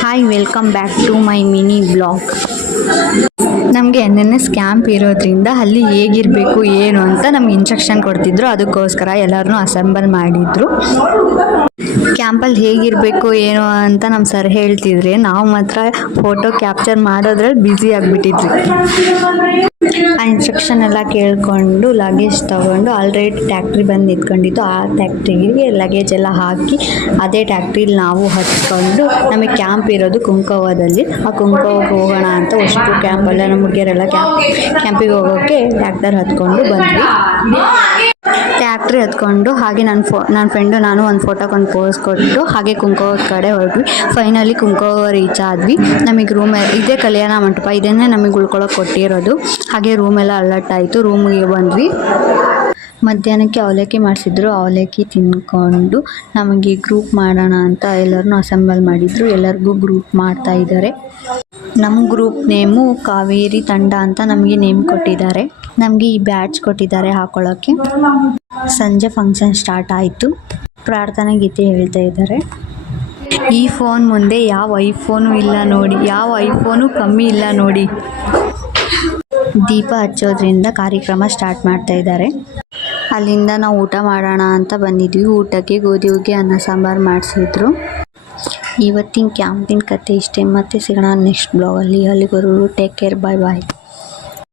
Hi, welcome back to my mini blog. ನಮಗೆ NNS camp ಇರೋದ್ರಿಂದ ಅಲ್ಲಿ ಹೇಗಿರಬೇಕು ಏನು ಅಂತ ನಮ್ಗೆ ಇನ್ಸ್ಟ್ರಕ್ಷನ್ ಕೊಡ್ತಿದ್ರು. ಅದಕ್ಕೋಸ್ಕರ ಎಲ್ಲರನ್ನೂ ಅಸೆಂಬಲ್ ಮಾಡಿದ್ರು. ಕ್ಯಾಂಪಲ್ಲಿ ಹೇಗಿರಬೇಕು ಏನು ಅಂತ ನಮ್ಮ ಸರ್ ಹೇಳ್ತಿದ್ರೆ, ನಾವು ಮಾತ್ರ ಫೋಟೋ ಕ್ಯಾಪ್ಚರ್ ಮಾಡೋದ್ರಲ್ಲಿ ಬ್ಯುಸಿ ಆಗಿಬಿಟ್ಟಿದ್ವಿ. ಆ ಇನ್ಸ್ಟ್ರಕ್ಷನ್ ಎಲ್ಲ ಕೇಳಿಕೊಂಡು ಲಗೇಜ್ ತೊಗೊಂಡು ಆಲ್ರೆಡಿ ಟ್ಯಾಕ್ಟ್ರಿ ಬಂದು ನಿಂತ್ಕೊಂಡಿತ್ತು. ಆ ಟ್ಯಾಕ್ಟ್ರಿಗೆ ಲಗೇಜ್ ಎಲ್ಲ ಹಾಕಿ ಅದೇ ಟ್ಯಾಕ್ಟ್ರಿಲಿ ನಾವು ಹತ್ಕೊಂಡು, ನಮಗೆ ಕ್ಯಾಂಪ್ ಇರೋದು ಕುಂಕೋವದಲ್ಲಿ, ಆ ಕುಂಕೋವಕ್ಕೆ ಹೋಗೋಣ ಅಂತ ಅಷ್ಟು ಕ್ಯಾಂಪಲ್ಲ ನಮ್ಮ ಹುಡುಗಿಯರೆಲ್ಲ ಕ್ಯಾಂಪಿಗೆ ಹೋಗೋಕ್ಕೆ ಟ್ಯಾಕ್ಟರ್ ಹತ್ಕೊಂಡು ಬಂದ್ವಿ. ಟ್ಯಾಕ್ಟ್ರಿ ಹತ್ಕೊಂಡು ಹಾಗೆ ನನ್ನ ಫ್ರೆಂಡು ನಾನು ಒಂದು ಫೋಟೋಗೊಂದು ಪೋಸ್ ಕೊಟ್ಟು ಹಾಗೆ ಕುಂಕೋವ ಕಡೆ ಹೊರಟ್ವಿ. ಫೈನಲಿ ಕುಂಕೋವ ರೀಚ್ ಆದ್ವಿ. ನಮಗೆ ರೂಮ್ ಇದೇ ಕಲ್ಯಾಣ ಮಂಟಪ, ಇದನ್ನೇ ನಮಗೆ ಉಳ್ಕೊಳ್ಳೋಕೆ ಕೊಟ್ಟಿರೋದು. ಹಾಗೆ ರೂಮೆಲ್ಲ ಅಲರ್ಟ್ ಆಯಿತು. ರೂಮಿಗೆ ಬಂದ್ವಿ. ಮಧ್ಯಾಹ್ನಕ್ಕೆ ಅವಲಕ್ಕಿ ಮಾಡಿಸಿದ್ರು. ಅವಲಕ್ಕಿ ತಿಂದ್ಕೊಂಡು ನಮಗೆ ಗ್ರೂಪ್ ಮಾಡೋಣ ಅಂತ ಎಲ್ಲರನ್ನೂ ಅಸೆಂಬಲ್ ಮಾಡಿದರು. ಎಲ್ಲರಿಗೂ ಗ್ರೂಪ್ ಮಾಡ್ತಾ ಇದ್ದಾರೆ. ನಮ್ಮ ಗ್ರೂಪ್ ನೇಮು ಕಾವೇರಿ ತಂಡ ಅಂತ ನಮಗೆ ನೇಮ್ ಕೊಟ್ಟಿದ್ದಾರೆ. ನಮಗೆ ಈ ಬ್ಯಾಡ್ಜ್ ಕೊಟ್ಟಿದ್ದಾರೆ ಹಾಕೊಳ್ಳೋಕ್ಕೆ. ಸಂಜೆ ಫಂಕ್ಷನ್ ಸ್ಟಾರ್ಟ್ ಆಯಿತು. ಪ್ರಾರ್ಥನಾ ಗೀತೆ ಹೇಳ್ತಾ ಇದ್ದಾರೆ. ಈ ಫೋನ್ ಮುಂದೆ ಯಾವ ಐಫೋನು ಇಲ್ಲ ನೋಡಿ, ಯಾವ ಐಫೋನು ಕಮ್ಮಿ ಇಲ್ಲ ನೋಡಿ. ದೀಪ ಹಚ್ಚೋದ್ರಿಂದ ಕಾರ್ಯಕ್ರಮ ಸ್ಟಾರ್ಟ್ ಮಾಡ್ತಾ ಇದ್ದಾರೆ. ಅಲ್ಲಿಂದ ನಾವು ಊಟ ಮಾಡೋಣ ಅಂತ ಬಂದಿದ್ವಿ. ಊಟಕ್ಕೆ ಗೋಧಿ ಹುಗ್ಗಿ ಅನ್ನ ಸಾಂಬಾರು ಮಾಡಿಸಿದ್ರು. ಇವತ್ತಿನ ಕ್ಯಾಂಪಿನ ಕತೆ ಇಷ್ಟೇ. ಮತ್ತೆ ಸಿಗೋಣ ನೆಕ್ಸ್ಟ್ ಬ್ಲಾಗಲ್ಲಿ. ಅಲ್ಲಿವರೆಗೂ ಟೇಕ್ ಕೇರ್, ಬಾಯ್ ಬಾಯ್.